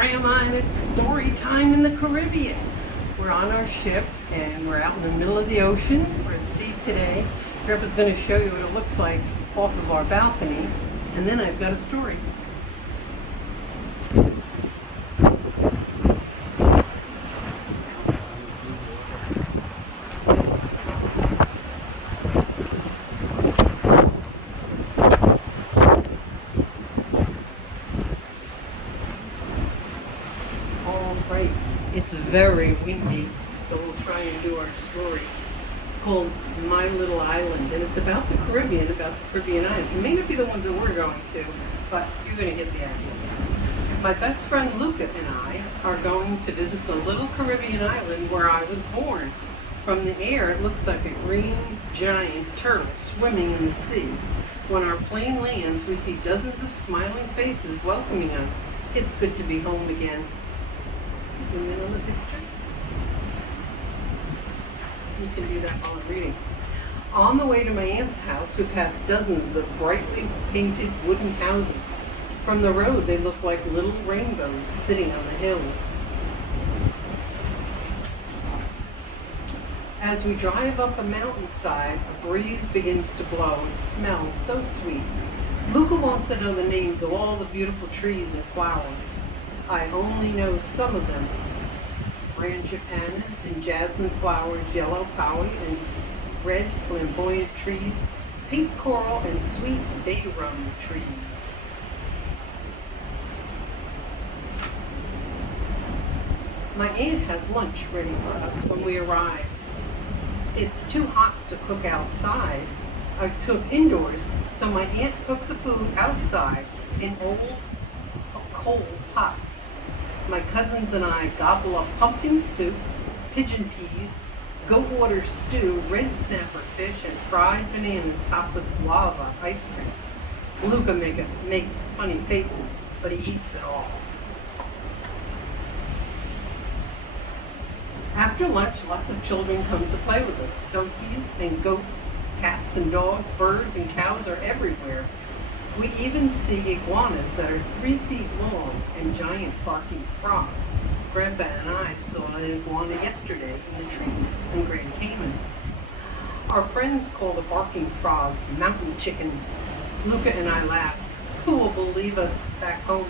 Grandma, and it's story time in the Caribbean. We're on our ship and we're out in the middle of the ocean. We're at sea today. Grandpa's going to show you what it looks like off of our balcony, and then I've got a story. All right, it's very windy, so we'll try and do our story. It's called My Little Island, and it's about the Caribbean, about the Caribbean islands. It may not be the ones that we're going to, but you're going to get the idea. My best friend Luca and I are going to visit the little Caribbean island where I was born. From the air, it looks like a green giant turtle swimming in the sea. When our plane lands, we see dozens of smiling faces welcoming us. It's good to be home again. Zoom in on the picture. You can do that while I'm reading. On the way to my aunt's house, we passed dozens of brightly painted wooden houses. From the road, they look like little rainbows sitting on the hills. As we drive up a mountainside, a breeze begins to blow. It smells so sweet. Luca wants to know the names of all the beautiful trees and flowers. I only know some of them. Frangipana and jasmine flowers, yellow paui and red flamboyant trees, pink coral and sweet bay rum trees. My aunt has lunch ready for us when we arrive. It's too hot to cook outside, indoors, so my aunt cooked the food outside in old coal pots. My cousins and I gobble up pumpkin soup, pigeon peas, goat water stew, red snapper fish, and fried bananas topped with guava ice cream. Luca makes funny faces, but he eats it all. After lunch, lots of children come to play with us. Donkeys and goats, cats and dogs, birds and cows are everywhere. We even see iguanas that are 3 feet long and giant barking frogs. Grandpa and I saw an iguana yesterday in the trees in Grand Cayman. Our friends call the barking frogs mountain chickens. Luca and I laugh. Who will believe us back home?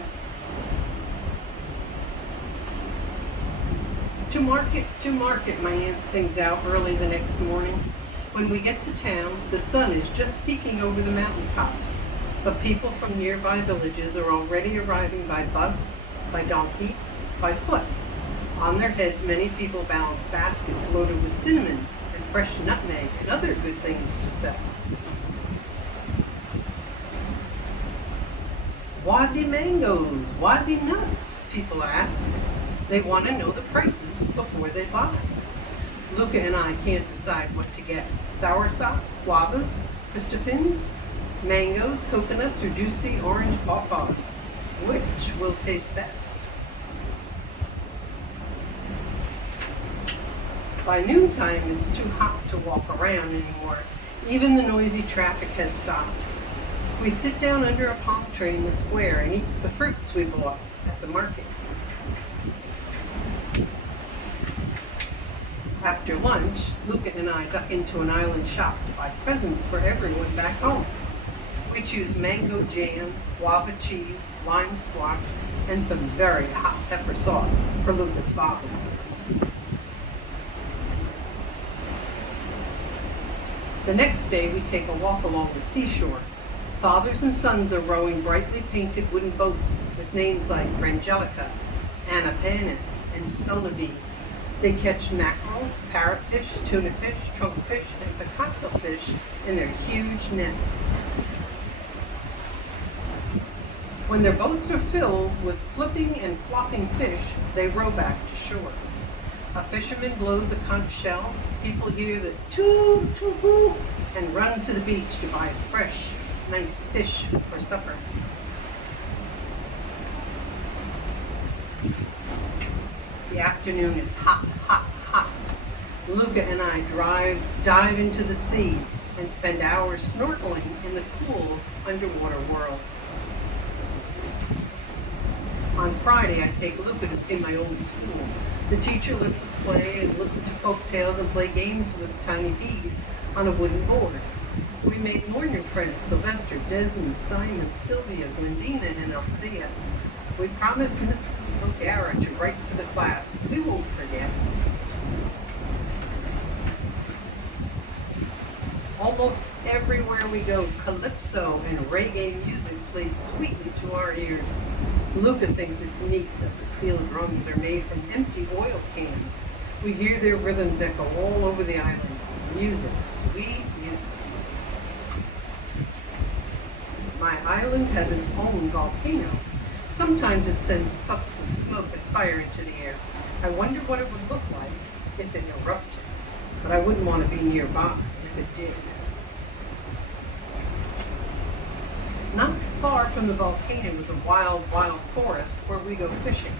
To market, my aunt sings out early the next morning. When we get to town, the sun is just peeking over the mountaintops. But people from nearby villages are already arriving by bus, by donkey, by foot. On their heads, many people balance baskets loaded with cinnamon and fresh nutmeg and other good things to sell. Wadi mangoes, wadi nuts, people ask. They want to know the prices before they buy. Luca and I can't decide what to get. Soursops, guavas, Christophins, mangoes, coconuts, or juicy orange pawpaws. Which will taste best? By noontime, it's too hot to walk around anymore. Even the noisy traffic has stopped. We sit down under a palm tree in the square and eat the fruits we bought at the market. After lunch, Luca and I duck into an island shop to buy presents for everyone back home. We choose mango jam, guava cheese, lime squash, and some very hot pepper sauce for Luca's father. The next day, we take a walk along the seashore. Fathers and sons are rowing brightly painted wooden boats with names like Frangelica, Anapana, and Sonabe. They catch mackerel, parrotfish, tuna fish, trunkfish, and picasso fish in their huge nets. When their boats are filled with flipping and flopping fish, they row back to shore. A fisherman blows a conch shell. People hear the toot, toot, toot, and run to the beach to buy fresh, nice fish for supper. The afternoon is hot, hot, hot. Luca and I dive into the sea and spend hours snorkeling in the cool underwater world. On Friday, I take Luca to see my old school. The teacher lets us play and listen to folk tales and play games with tiny beads on a wooden board. We made more new friends: Sylvester, Desmond, Simon, Sylvia, Glendina, and Althea. We promised Mrs. O'Gara to write to the class. We won't forget. Almost everywhere we go, calypso and reggae music plays sweetly to our ears. Luca thinks it's neat that the steel drums are made from empty oil cans. We hear their rhythms echo all over the island. Music, sweet music. My island has its own volcano. Sometimes it sends puffs of smoke and fire into the air. I wonder what it would look like if it erupted, but I wouldn't want to be nearby if it did. Not far from the volcano is a wild, wild forest where we go fishing.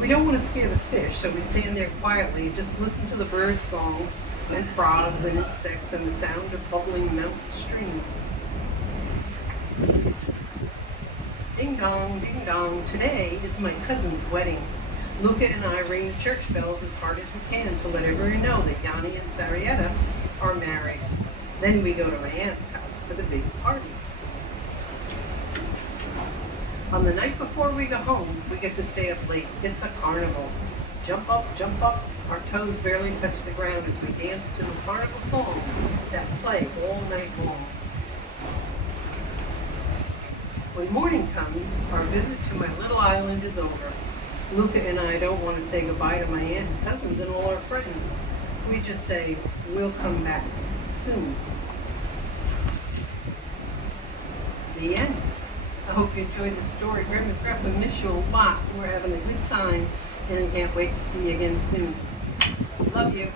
We don't want to scare the fish, so we stand there quietly and just listen to the bird songs and frogs and insects and the sound of bubbling mountain stream. Ding dong, today is my cousin's wedding. Luca and I ring the church bells as hard as we can to let everyone know that Yanni and Sarietta are married. Then we go to my aunt's house for the big party. On the night before we go home, we get to stay up late. It's a carnival. Jump up, our toes barely touch the ground as we dance to the carnival songs that play all night long. When morning comes, our visit to my little island is over. Luca and I don't want to say goodbye to my aunt and cousins and all our friends. We just say, we'll come back soon. The end. I hope you enjoyed the story. Grandma and Grandpa miss you a lot. We're having a good time and I can't wait to see you again soon. Love you.